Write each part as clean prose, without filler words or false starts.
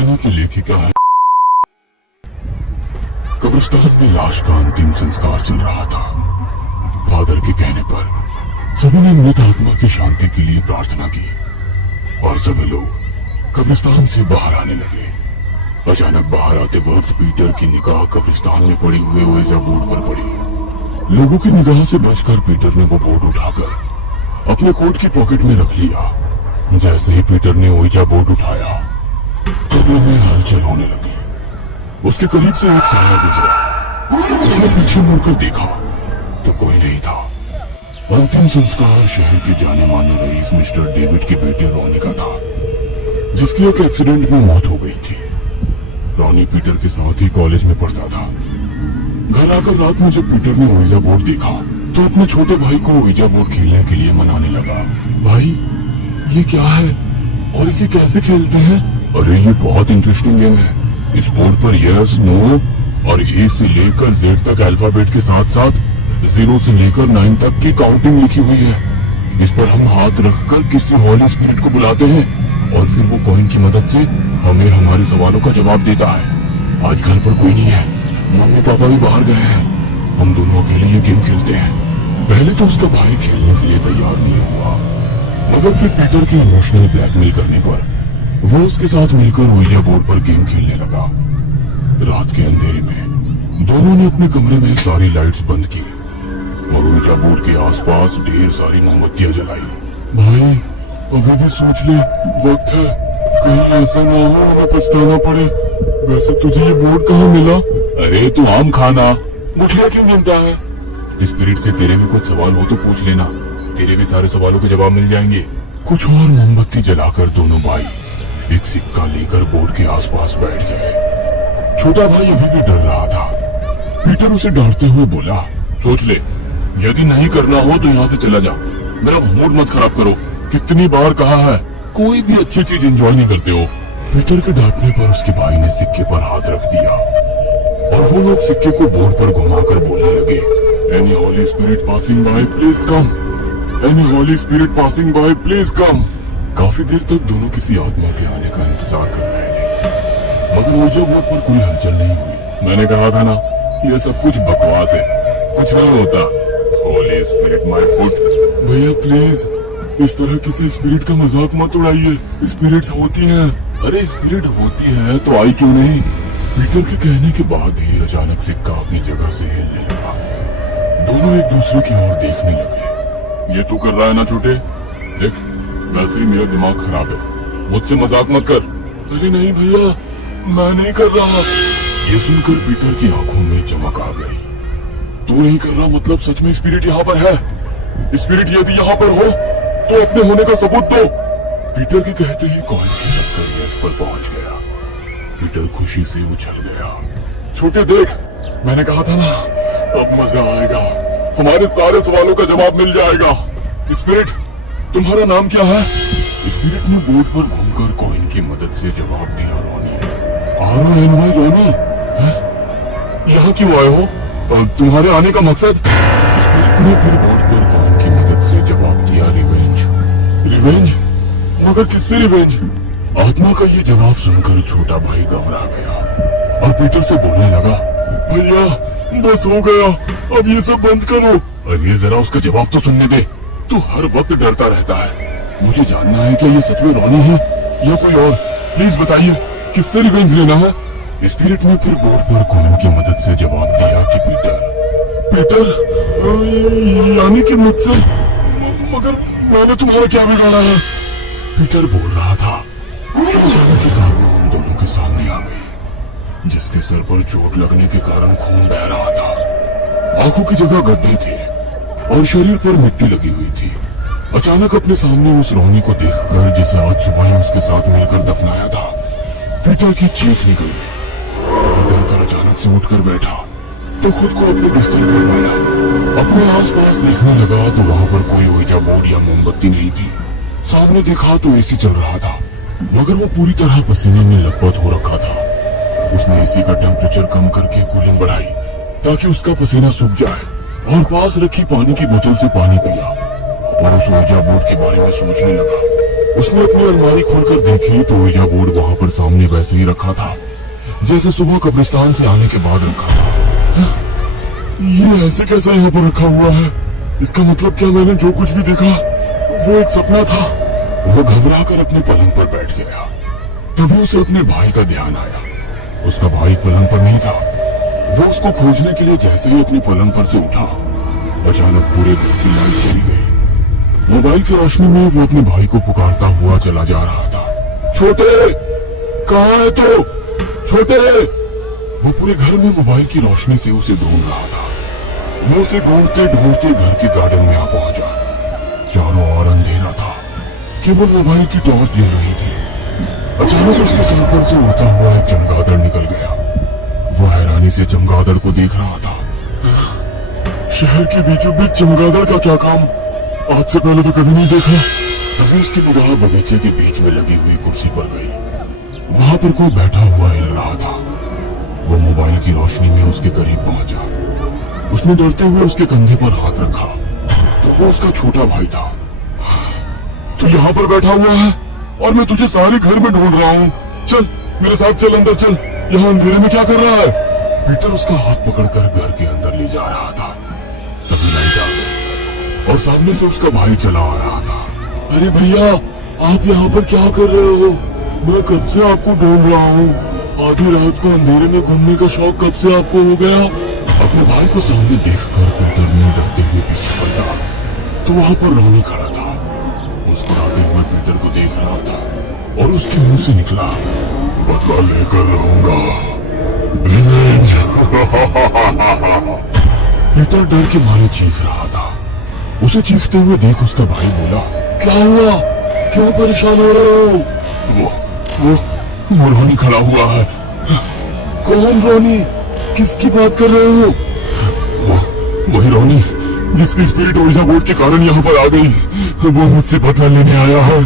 कहानी की लेखिका है। कब्रिस्तान में लाश का अंतिम संस्कार चल रहा था। फादर के कहने पर सभी ने मृत आत्मा की शांति के लिए प्रार्थना की और सभी लोग कब्रिस्तान से बाहर आने लगे। अचानक बाहर आते वक्त पीटर की निगाह कब्रिस्तान में पड़े हुए ओएजा बोर्ड पर पड़ी। लोगों की निगाह से बचकर पीटर ने वो बोर्ड उठाकर अपने कोट की पॉकेट में रख लिया। जैसे ही पीटर ने ओएजा बोर्ड उठाया, कब्र में हलचल होने लगी। उसके करीब से एक साया गुजरा। उसने पीछे मुड़कर देखा तो कोई नहीं था। अंतिम संस्कार शहर के जाने माने रईस मिस्टर डेविड के बेटे रॉनी का था, जिसकी एक एक्सीडेंट में मौत हो गई थी। रॉनी पीटर के साथ ही कॉलेज में पढ़ता था। घर आकर रात में जब पीटर ने ओएजा बोर्ड देखा तो अपने छोटे भाई को ओएजा बोर्ड खेलने के लिए मनाने लगा। भाई, ये क्या है और इसे कैसे खेलते हैं? अरे ये बहुत इंटरेस्टिंग गेम है। इस बोर्ड पर यस, नो और ए से लेकर जेड तक अल्फाबेट के साथ साथ 0 से लेकर 9 तक की काउंटिंग लिखी हुई है। इस पर हम हाथ रखकर किसी हॉली स्पिरिट को बुलाते हैं और फिर वो कॉइन की मदद से हमें हमारे सवालों का जवाब देता है। आज घर पर कोई नहीं है, मम्मी पापा भी बाहर गए हैं। हम दोनों अकेले ये गेम खेलते हैं। पहले तो उसका भाई खेलने के लिए तैयार नहीं हुआ, मगर फिर पीटर के इमोशनल ब्लैकमेल करने पर वो उसके साथ मिलकर ओएजा बोर्ड पर गेम खेलने लगा। रात के अंधेरे में दोनों ने अपने कमरे में सारी लाइट्स बंद की और ओएजा बोर्ड के आसपास ढेर सारी मोमबत्तियां जलाई। भाई, अभी भी सोच ले, वक्त है, कहीं ऐसा ना हो हमें पछताना पड़े। वैसे तुझे ये बोर्ड कहाँ मिला? अरे तू आम खाना, गुठलियां क्यों गिनता है? स्पिरिट से तेरे भी कुछ सवाल हो तो पूछ लेना, तेरे भी सारे सवालों के जवाब मिल जाएंगे। कुछ और मोमबत्ती जलाकर दोनों भाई एक सिक्का लेकर बोर्ड के आसपास बैठ गए। छोटा भाई अभी भी डर रहा था। पीटर उसे डांटते हुए बोला, सोच ले, यदि नहीं करना हो तो यहाँ से चला जा, मेरा मूड मत खराब करो। कितनी बार कहा है, कोई भी अच्छी चीज एंजॉय नहीं करते हो। पीटर के डांटने पर उसके भाई ने सिक्के पर हाथ रख दिया और वो लोग सिक्के को बोर्ड पर घुमाकर बोलने लगे, any Holi spirit passing by please come, any Holi spirit passing by please come. काफी देर तक दोनों किसी आत्मा के आने का इंतजार कर रहे थे, मगर ओएजा बोर्ड पर कोई हलचल नहीं हुई। मैंने कहा था ना, ये सब कुछ बकवास है, कुछ नहीं होता। Holi spirit my foot. भैया प्लीज, इस तरह किसी स्पिरिट का मजाक मत उड़ाइए। स्पिरिट्स होती हैं। अरे स्पिरिट होती है तो आई क्यों नहीं? पीटर के कहने के बाद ही अचानक सिक्का अपनी जगह से हिलने लगा। दोनों एक दूसरे की ओर देखने लगे। ये तू कर रहा है ना छोटे? देख, वैसे ही मेरा दिमाग खराब है, मुझसे मजाक मत कर। अरे नहीं भैया, मैं नहीं कर रहा। ये सुनकर पीटर की आंखों में चमक आ गई। तू नहीं कर रहा मतलब सच में स्पिरिट यहाँ पर है? स्पिरिट यदि यहाँ पर हो तो अपने होने का सबूत दो। पीटर के कहते ही कॉइन की शक्कर यस पर पहुंच गया। पीटर खुशी से उछल गया। छोटे देख, मैंने कहा था ना, अब मजा आएगा, हमारे सारे सवालों का जवाब मिल जाएगा। स्पिरिट, तुम्हारा नाम क्या है? स्पिरिट ने बोर्ड पर घूमकर कॉइन की मदद से जवाब दिया, रॉनी। RONY, Ronnie? यहाँ क्यों आए हो? तुम्हारे आने का मकसद? स्पिरिट ने फिर बोर्ड पर कॉइन की मदद से जवाब दिया, रिवेंज। रिवेंज? मगर किससे रिवेंज? आत्मा का ये जवाब सुनकर छोटा भाई घबरा गया और पीटर से बोलने लगा, भैया बस हो गया, अब ये सब बंद करो। अरे जरा उसका जवाब तो सुनने दे, तू हर वक्त डरता रहता है। मुझे जानना है कि ये सच में रॉनी है या कोई और। प्लीज बताइए, किससे रिवेंज लेना है? स्पिरिट ने फिर बोर्ड पर कॉइन की मदद से जवाब दिया कि पीटर यानी कि मुझसे। मगर मैंने तुम्हारा क्या बिगाड़ा है? पीटर बोल रहा था। अचानक एक आत्मा हम दोनों के सामने आ गई, जिसके सर पर चोट लगने के कारण खून बह रहा था। आंखों की जगह गड्ढे थे और शरीर पर मिट्टी लगी हुई थी। अचानक अपने सामने उस रॉनी को देखकर जिसे आज सुबह उसके साथ मिलकर दफनाया था, पीटर की चीख निकल गई। डरकर अचानक से उठकर बैठा तो खुद को अपने बिस्तर पर पाया। अपने आसपास देखने लगा तो वहाँ पर कोई ओएजा बोर्ड या मोमबत्ती नहीं थी। सामने देखा तो एसी चल रहा था, मगर वो पूरी तरह पसीने में लथपथ हो रखा था। उसने एसी का टेम्परेचर कम करके कूलिंग बढ़ाई ताकि उसका पसीना सूख जाए और पास रखी पानी की बोतल से पानी पिया और उस ओएजा बोर्ड के बारे में सोचने लगा। उसने अपनी अलमारी खोलकर देखी तो ouija बोर्ड वहां पर सामने वैसे ही रखा था जैसे सुबह कब्रिस्तान से आने के बाद रखा था। ये ऐसे कैसे यहाँ पर रखा हुआ है? इसका मतलब क्या मैंने जो कुछ भी देखा वो एक सपना था? वो घबरा कर अपने पलंग पर बैठ गया। तभी उसे अपने भाई का ध्यान आया। उसका भाई पलंग पर नहीं था। वो उसको खोजने के लिए जैसे ही अपने पलंग पर से उठा, अचानक पूरे घर की लाइट चली गई। मोबाइल की रोशनी में वो अपने भाई को पुकारता हुआ चला जा रहा था। छोटे, कहाँ है तो? छोटे! वो पूरे घर में मोबाइल की रोशनी से उसे ढूंढ रहा था। वो उसे ढूंढते ढूंढते घर के गार्डन में आ पहुंचा। चारों ओर अंधेरा था, केवल मोबाइल की टॉर्च जल रही थी। अचानक उसके सर पर से उड़ता हुआ एक चमगादड़ निकल गया। वो हैरानी से चमगादड़ को देख रहा था। शहर के बीचों बीच चमगादड़ का क्या काम? आज से पहले तो कभी नहीं देखा। तभी उसकी निगाह बगीचे के बीच में लगी हुई कुर्सी पर गई। वहां पर कोई बैठा हुआ हिल रहा था। वो मोबाइल की रोशनी में उसके करीब पहुंचा। उसने डरते हुए उसके कंधे पर हाथ रखा तो वो उसका छोटा भाई था। तू यहाँ पर बैठा हुआ है और मैं तुझे सारे घर में ढूंढ रहा हूँ। चल मेरे साथ, चल अंदर चल। यहाँ अंधेरे में क्या कर रहा है? पीटर उसका हाथ पकड़कर घर के अंदर ले जा रहा था। तभी लाइट आ गई और सामने से उसका भाई चला आ रहा था। अरे भैया, आप यहाँ पर क्या कर रहे हो? मैं कब से आपको ढूंढ रहा हूँ। आधी रात को अंधेरे में घूमने का शौक कब से आपको हो गया? अपने भाई को सामने देखकर पीटर ने डरते हुए पीछे पलटा तो वहां पर रोनी खड़ा था। मुस्कुराते हुए पीटर को देख रहा था और उसके मुंह से निकला, बदला लेकर रहूंगा, रिवेंज। पीटर डर के मारे चीख रहा था। उसे चीखते हुए देख उसका भाई बोला, क्या हुआ? क्यों परेशान हो रहे हो? वो रोनी खड़ा हुआ है। कौन रोनी? किसकी बात कर रहे हो? वही रोनी जिसकी स्पिरिट ouija बोर्ड के कारण यहाँ पर आ गई। वो मुझसे बदला लेने आया है।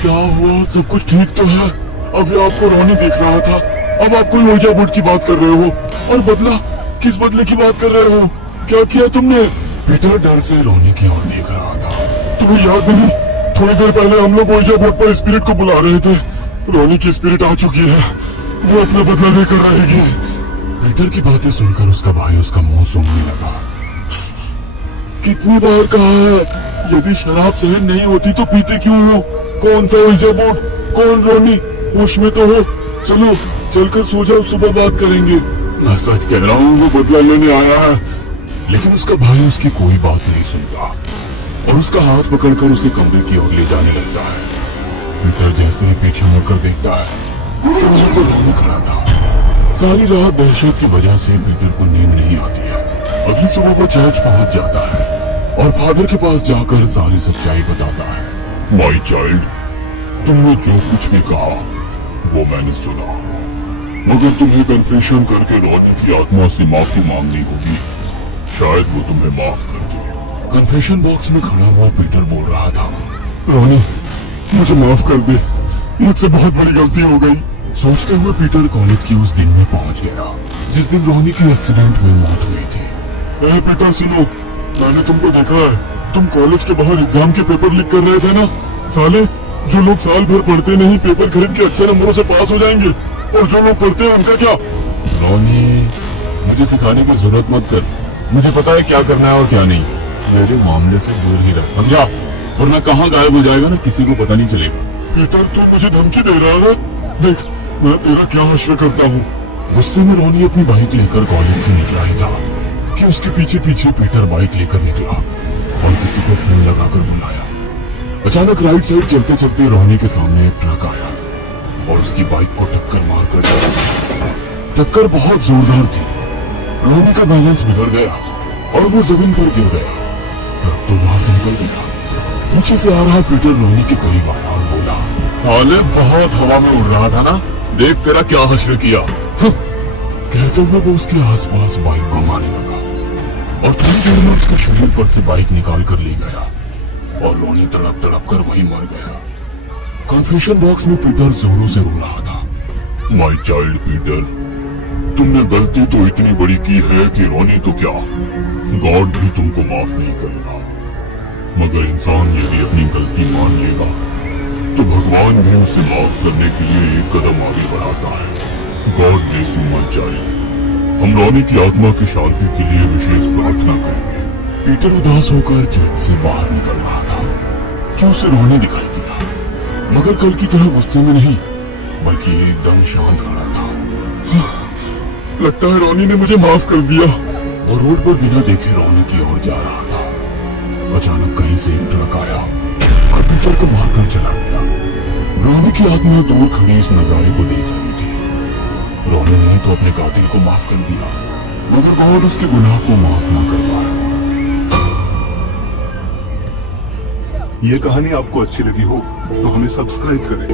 क्या हुआ? सब कुछ ठीक तो है? अभी आपको रोनी देख रहा था, अब आप कोई ouija बोर्ड की बात कर रहे हो। और बदला? किस बदले की बात कर रहे हो? क्या किया तुमने? पीटर डर से रोनी की ओर देख रहा था। तुम्हें याद नहीं, थोड़ी देर पहले हम लोग ouija बोर्ड पर स्पिरिट को बुला रहे थे। रोनी की स्पिरिट आ चुकी है, वो अपना बदला लेकर रहेगी। पीटर की बातें सुनकर उसका भाई उसका मुंह सूंघने लगा। कितनी बार कहा है, यदि शराब सहन नहीं होती तो पीते क्यों हो? कौन सा ouija बोर्ड? कौन रोनी? होश में तो हो? चलो चलकर सो जाओ, सुबह बात करेंगे। मैं सच कह रहा हूँ, वो बदला लेने आया है। लेकिन उसका भाई उसकी कोई बात नहीं सुनता और उसका हाथ पकड़कर उसे कमरे की ओर ले जाने लगता है। पीटर जैसे ही पीछे मुड़कर देखता है तो वहां पर रोनी खड़ा था। सारी रात दहशत की वजह से पीटर को नींद नहीं आती है। अगली सुबह वो चर्च पहुंच जाता है और फादर के पास जाकर सारी सच्चाई बताता है। माय चाइल्ड, तुमने जो कुछ भी कहा वो मैंने सुना, मगर तुम्हें कन्फेशन करके रोनी की आत्मा से माफी मांगनी होगी। शायद वो तुम्हें माफ कर दे। कन्फेशन बॉक्स में खड़ा हुआ पीटर बोल रहा था, रोनी मुझे माफ कर दे, मुझसे बहुत बड़ी गलती हो गई। सोचते हुए पीटर कॉलेज की उस दिन में पहुंच गया जिस दिन रोनी की एक्सीडेंट में मौत हुई थी। पीटर सुनो, मैंने तुमको देखा है, तुम कॉलेज के बाहर एग्जाम के पेपर लीक कर रहे थे ना। साले, जो लोग साल भर पढ़ते नहीं पेपर खरीद के अच्छे नंबरों से पास हो जाएंगे, और जो लोग पढ़ते हैं उनका क्या? रोनी, मुझे सिखाने की जरूरत मत कर, मुझे पता है क्या करना है और क्या नहीं। मेरे मामले से दूर ही रह, समझा? वरना कहाँ गायब हो जाएगा ना, किसी को पता नहीं चलेगा। पीटर, तू मुझे धमकी दे रहा है? देख, मैं तेरा क्या हश्र करता हूँ। गुस्से में रोनी अपनी बाइक लेकर कॉलेज से निकला ही था कि उसके पीछे पीछे पीटर बाइक लेकर निकला और किसी को फोन लगाकर बुलाया। अचानक राइट साइड चलते चलते रोनी के सामने एक ट्रक आया और उसकी बाइक को टक्कर मारकर चला। टक्कर बहुत जोरदार थी। रोनी का बैलेंस बिगड़ गया और वो जमीन पर गिर गया। ट्रक तो वहां से निकल गया। पीछे से आ रहा पीटर रोनी के करीब आया और बोला, साले बहुत हवा में उड़ रहा था ना, देख तेरा क्या हश्र किया। कहते हुए वो उसके आसपास बाइक घुमाने लगा और थोड़ी देर में उसके शरीर पर से बाइक निकाल कर ले गया और रोनी तड़प तड़प कर वहीं मर गया। कन्फेशन बॉक्स में पीटर जोरों से रो रहा था। माय चाइल्ड पीटर, तुमने गलती तो इतनी बड़ी की है कि रोनी तो क्या, गॉड भी तुमको माफ नहीं करेगा। मगर इंसान यदि अपनी गलती मान लेगा तो भगवान भी उसे माफ करने के लिए एक कदम आगे बढ़ाता है। God bless you my child. हम रॉनी की आत्मा की शांति के लिए विशेष प्रार्थना करेंगे। पीटर उदास होकर चर्च से बाहर निकल रहा था कि उसे रॉनी दिखाई दिया, मगर कल की तरह गुस्से में नहीं, बल्कि एकदम शांत खड़ा था। लगता है रॉनी ने मुझे माफ कर दिया। वो रोड पर बिना देखे रॉनी की ओर जा रहा था। अचानक कहीं से एक ट्रक आया और पीटर को मारकर चला गया। रॉनी की आत्मा दूर खड़ी इस नजारे को देख रही थी। रॉनी ने तो अपने कातिल को माफ कर दिया, मगर गॉड उसके गुनाह को माफ ना कर पाया। ये कहानी आपको अच्छी लगी हो तो हमें सब्सक्राइब करें।